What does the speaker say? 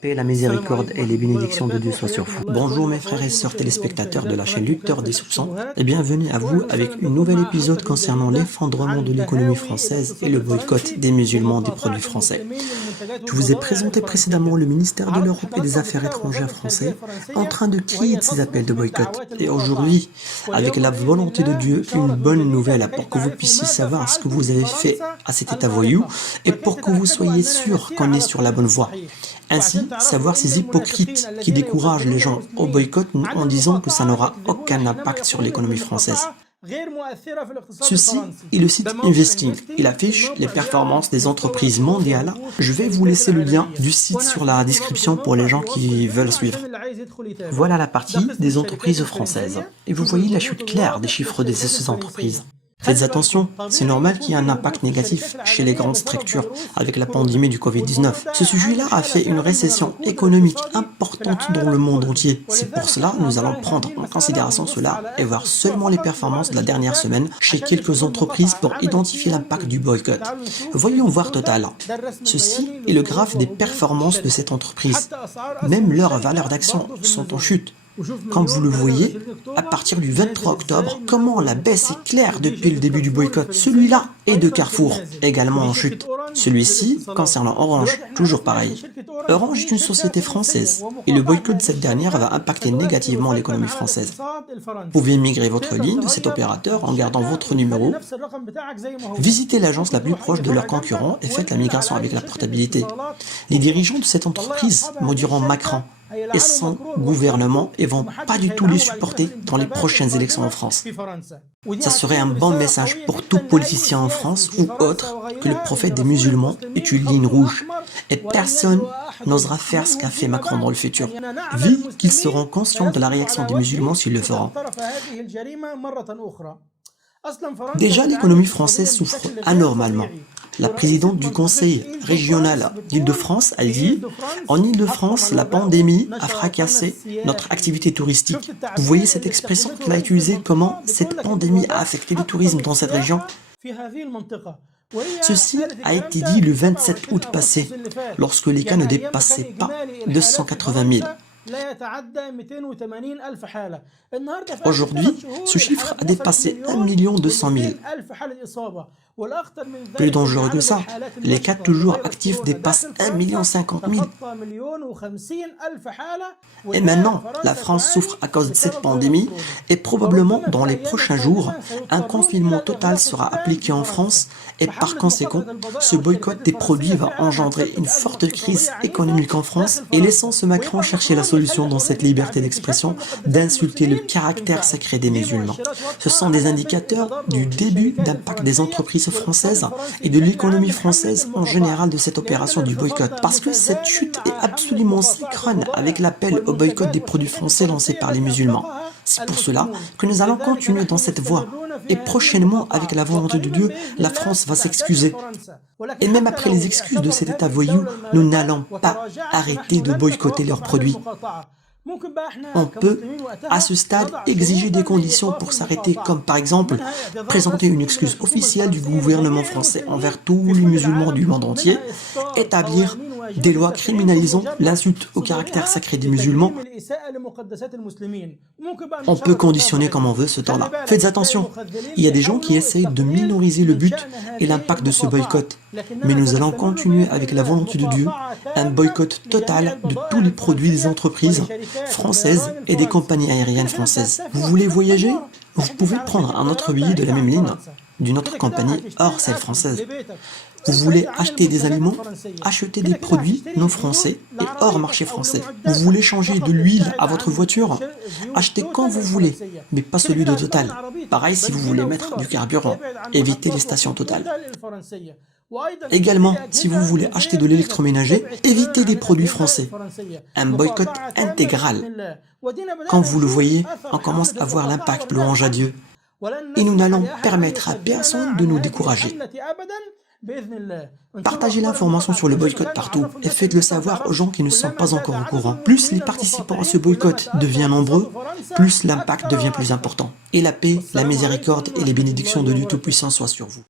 paix, la miséricorde et les bénédictions de Dieu soient sur vous. Bonjour mes frères et sœurs téléspectateurs de la chaîne Lutteur des soupçons et bienvenue à vous avec un nouvel épisode concernant l'effondrement de l'économie française et le boycott des musulmans des produits français. Je vous ai présenté précédemment le ministère de l'Europe et des Affaires étrangères français en train de crier de ces appels de boycott. Et aujourd'hui, avec la volonté de Dieu, une bonne nouvelle pour que vous puissiez savoir ce que vous avez fait à cet état voyou et pour que vous soyez sûr qu'on est sur la bonne voie. Ainsi, savoir ces hypocrites qui découragent les gens au boycott en disant que ça n'aura aucun impact sur l'économie française. Ceci est le site Investing. Il affiche les performances des entreprises mondiales. Je vais vous laisser le lien du site sur la description pour les gens qui veulent suivre. Voilà la partie des entreprises françaises. Et vous voyez la chute claire des chiffres de ces entreprises. Faites attention, c'est normal qu'il y ait un impact négatif chez les grandes structures avec la pandémie du Covid-19. Ce sujet-là a fait une récession économique importante dans le monde entier. C'est pour cela que nous allons prendre en considération cela et voir seulement les performances de la dernière semaine chez quelques entreprises pour identifier l'impact du boycott. Voyons voir Total. Ceci est le graphe des performances de cette entreprise. Même leurs valeurs d'action sont en chute. Comme vous le voyez, à partir du 23 octobre, comment la baisse est claire depuis le début du boycott. Celui-là est de Carrefour, également en chute. Celui-ci concernant Orange, toujours pareil. Orange est une société française et le boycott de cette dernière va impacter négativement l'économie française. Vous pouvez migrer votre ligne de cet opérateur en gardant votre numéro. Visitez l'agence la plus proche de leurs concurrents et faites la migration avec la portabilité. Les dirigeants de cette entreprise maudiront Macron et son gouvernement et vont pas du tout les supporter dans les prochaines élections en France. Ça serait un bon message pour tout politicien en France ou autre que le prophète des musulmans est une ligne rouge et personne n'osera faire ce qu'a fait Macron dans le futur, vu qu'ils seront conscients de la réaction des musulmans s'ils le feront. Déjà, l'économie française souffre anormalement. La présidente du conseil régional d'Île-de-France a dit « En Île-de-France, la pandémie a fracassé notre activité touristique. » Vous voyez cette expression qu'elle a utilisée, comment cette pandémie a affecté le tourisme dans cette région? Ceci a été dit le 27 août passé, lorsque les cas ne dépassaient pas 280 000. Aujourd'hui, ce chiffre a dépassé 1 200 000. Plus dangereux que ça, les cas toujours actifs dépassent 1 50 000. Et maintenant, la France souffre à cause de cette pandémie et probablement dans les prochains jours, un confinement total sera appliqué en France et par conséquent, ce boycott des produits va engendrer une forte crise économique en France et laissant ce Macron chercher la solution dans cette liberté d'expression d'insulter le caractère sacré des musulmans. Ce sont des indicateurs du début d'impact des entreprises françaises et de l'économie française en général de cette opération du boycott. Parce que cette chute est absolument synchrone avec l'appel au boycott des produits français lancé par les musulmans. C'est pour cela que nous allons continuer dans cette voie. Et prochainement, avec la volonté de Dieu, la France va s'excuser. Et même après les excuses de cet état voyou, nous n'allons pas arrêter de boycotter leurs produits. On peut, à ce stade, exiger des conditions pour s'arrêter, comme par exemple, présenter une excuse officielle du gouvernement français envers tous les musulmans du monde entier, établir des lois criminalisant l'insulte au caractère sacré des musulmans. On peut conditionner comme on veut ce temps-là. Faites attention, il y a des gens qui essayent de minoriser le but et l'impact de ce boycott. Mais nous allons continuer avec la volonté de Dieu, un boycott total de tous les produits des entreprises françaises et des compagnies aériennes françaises. Vous voulez voyager? Vous pouvez prendre un autre billet de la même ligne, d'une autre compagnie hors celle française. Vous voulez acheter des aliments? Achetez des produits non français et hors marché français. Vous voulez changer de l'huile à votre voiture? Achetez quand vous voulez, mais pas celui de Total. Pareil si vous voulez mettre du carburant. Évitez les stations Total. Également, si vous voulez acheter de l'électroménager, évitez des produits français. Un boycott intégral. Comme vous le voyez, on commence à voir l'impact, louange à Dieu. Et nous n'allons permettre à personne de nous décourager. Partagez l'information sur le boycott partout et faites-le savoir aux gens qui ne sont pas encore au courant. Plus les participants à ce boycott deviennent nombreux, plus l'impact devient plus important. Et la paix, la miséricorde et les bénédictions de Dieu Tout-Puissant soient sur vous.